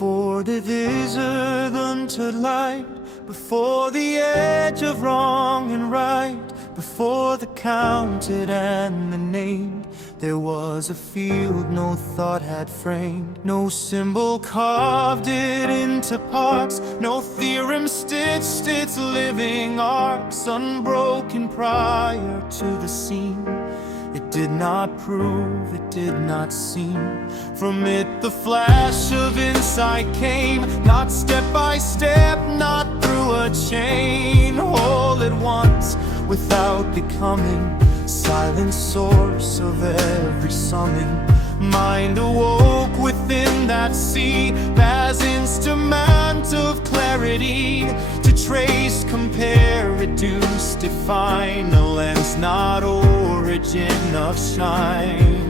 Before the desert unto light, before the edge of wrong and right, before the counted and the named, there was a field no thought had framed, no symbol carved it into parts, no theorem stitched its living arcs, unbroken prior to the scene. It did not prove, it did not seem. From it the flash of insight came, not step by step, not through a chain, all at once, without becoming silent source of every summing. Mind awoke within that sea, as instrument of clarity, to trace, compare, reduce, define, a lens, not origin of shine.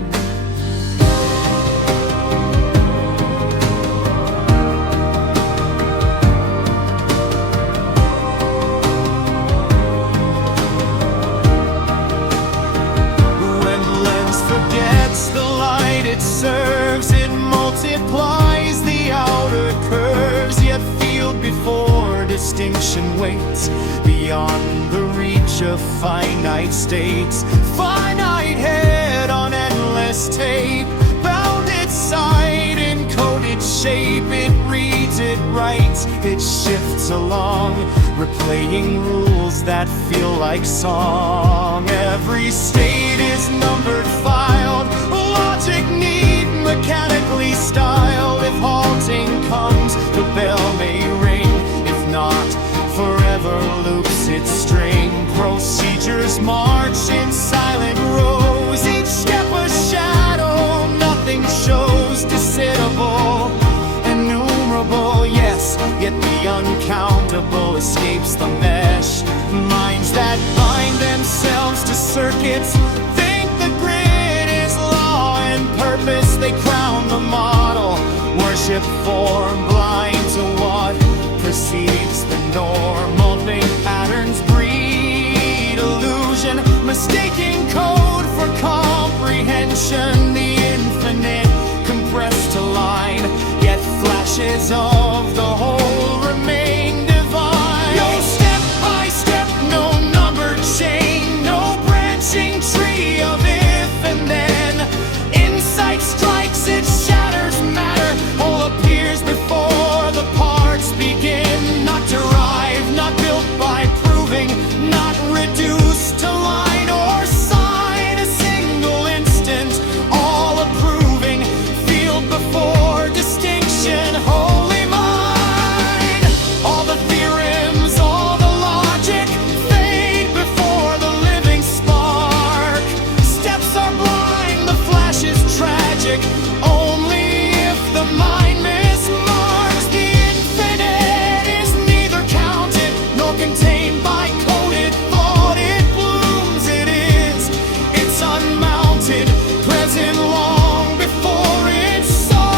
The light it serves, it multiplies the outer curves, yet field before distinction waits, beyond the reach of finite states. Finite head on endless tape, bound its side in coded shape, it reads, it writes, it shifts along, replaying rules that feel like song. Every state is numbered, filed, logic neat, mechanically styled. If halting comes, the bell may ring. If not, forever loops its string. Procedures march in silent rows, each step a shadow, nothing shows. Discernible, innumerable, yes, yet the uncountable escapes the mesh. Minds that bind themselves to circuits think the grid is law and purpose. They crown the model, worship form, blind to what precedes the norm. Molding patterns breed illusion, mistaking code for comprehension. The infinite compressed to line, yet flashes of the whole remain divine. No step by step, no numbered chain, no branching tree of if and then. Insight strikes, it shatters matter, all appears before the parts begin. Not derived, not built by proving, not reduced to line or sign. A single instant, all approving, field before distinction, holy mind. All the theorems, all the logic, fade before the living spark. Steps are blind, the flash is tragic, only if the mind mismarks. The infinite is neither counted nor contained by coded thought. It blooms, it is, it's unmounted, present long before it's sought.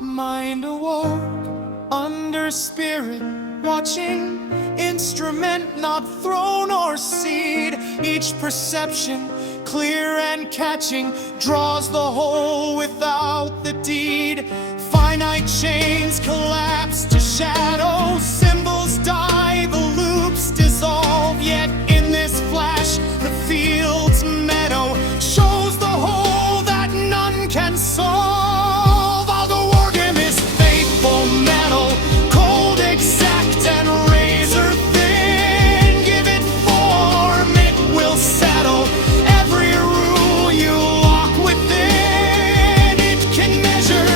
Mind awoke, under spirit, watching, instrument not throne or seed. Each perception, clear and catching, draws the whole without the deed. Finite chains collapse to shadows, symbols die, the loops dissolve. Yet in this flash, the field's meadow shows the whole that none can solve. All the organ is faithful metal, cold, exact, and razor thin. Give it form, it will settle. Every rule you lock within, it can measure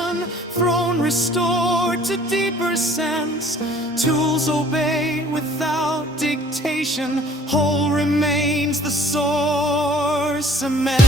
distinction, throne restored to deeper sense. Tools obey without dictation, whole remains the source immense.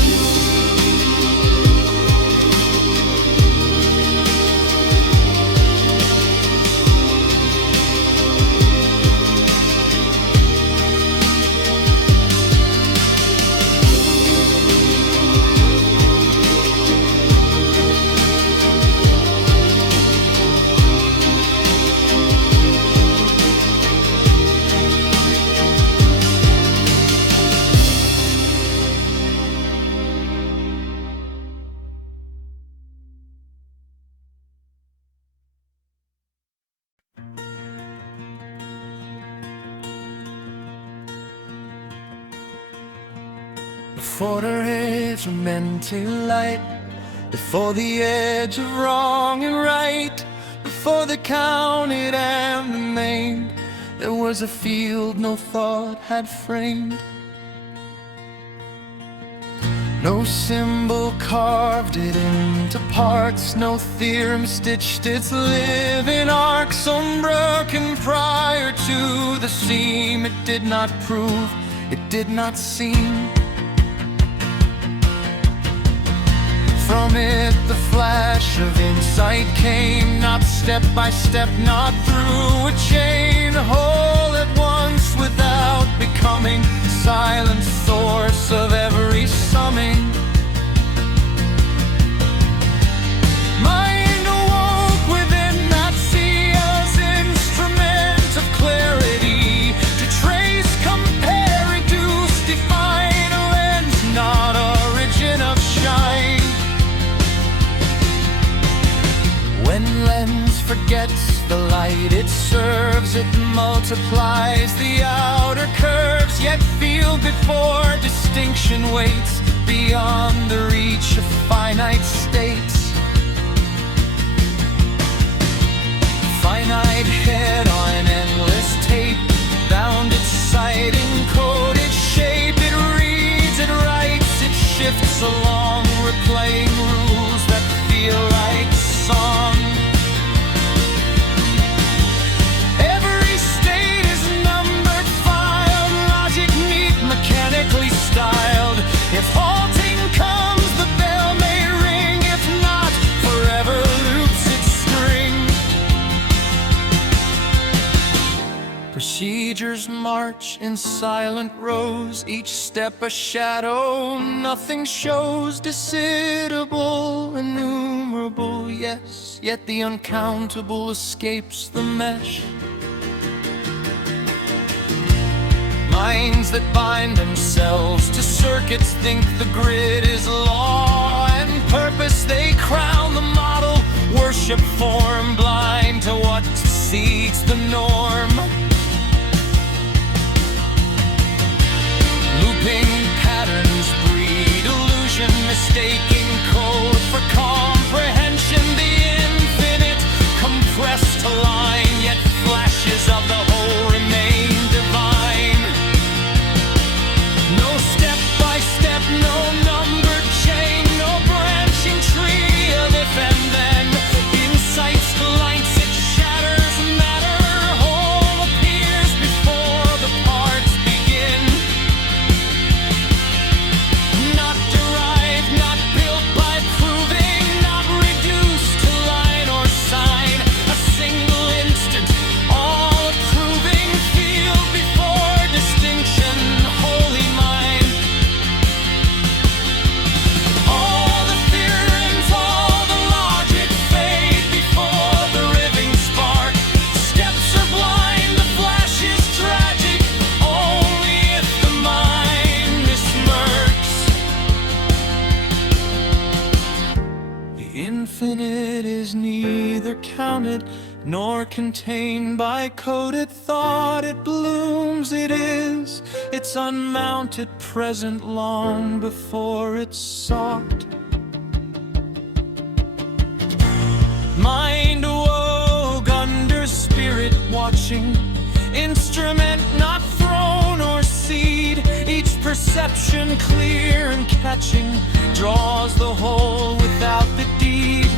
Before the rays were meant to light, before the edge of wrong and right, before the counted and the named, there was a field no thought had framed. No symbol carved it into parts, no theorem stitched its living arcs. Unbroken prior to the seam, it did not prove, it did not seem. From it the flash of insight came, not step by step, not through a chain, whole at once without becoming, silent source of every summing. Mind awoke within that sea as instrument of clarity, to trace, compare, reduce, define a lens, not origin of shine. When lens forgets the light it serves, it multiplies the outer curves, yet field before distinction waits, beyond the reach of finite states. Finite head on an endless tape, bound its sight, encoded shape. It reads, it writes, it shifts along, replaying rules that feel like song. Every state is numbered, filed, logic neat, mechanically styled. If halting comes, the bell may ring. If not, forever loops its string. Procedures march in silent rows, each step a shadow, nothing shows. Decidable, innumerable, yes, yet the uncountable escapes the mesh. Minds that bind themselves to circuits think the grid is law and purpose. They crown the model, worship form, blind to what seeks the norm. Looping patterns breed illusion, mistaking code for comprehension. The infinite compressed to line, yet flashes of the whole remain divine. No step by step, no numbered chain, no branching tree of if and then. Insights lights, it shatters matter, whole appears before the parts begin. Not derived, not built by proving, not reduced to line or sign. A single instant, all approving, field before distinction, holy mind. All the theorems, all the logic fade before the riving spark. Steps are blind, the flash is tragic, only if the mind besmirks. The infinite is neither counted nor contained by coded thought. It blooms, it is, it's unmounted, present long before it's sought. Mind awoke under spirit watching, instrument not throne or seed. Each perception clear and catching, draws the whole without the deed.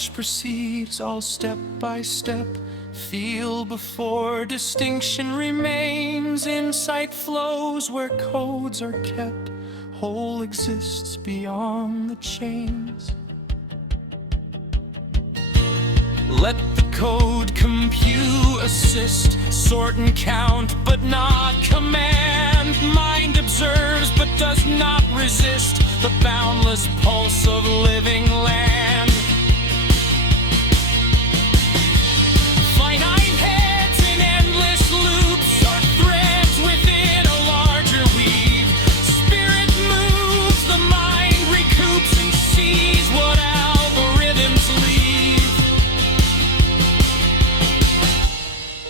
flash proceeds all step by step. Feel before distinction remains. Insight flows where codes are kept. Whole exists beyond the chains. Let the code compute, assist, sort and count, but not command. Mind observes, but does not resist the boundless pulse of living land. Finite heads in endless loops are threads within a larger weave. Spirit moves, the mind recoups and sees what algorithms leave.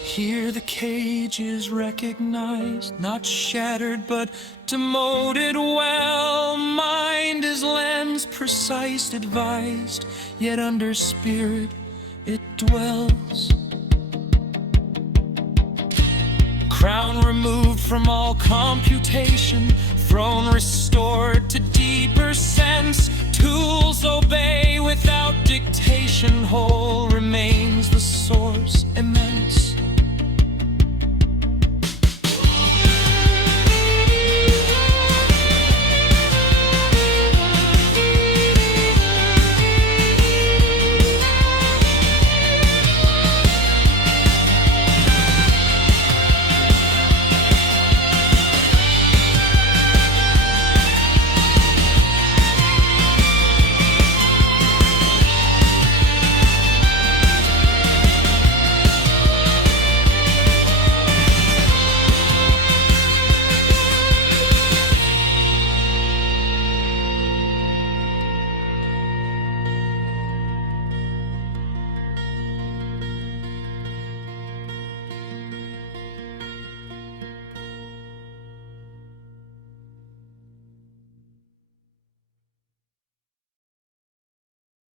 Here the cage is recognized, not shattered but demoted well. Mind is lens, precise, advised, yet under spirit it dwells. Crown removed from all computation, throne restored to deeper sense. Tools obey without dictation, whole remains the source immense.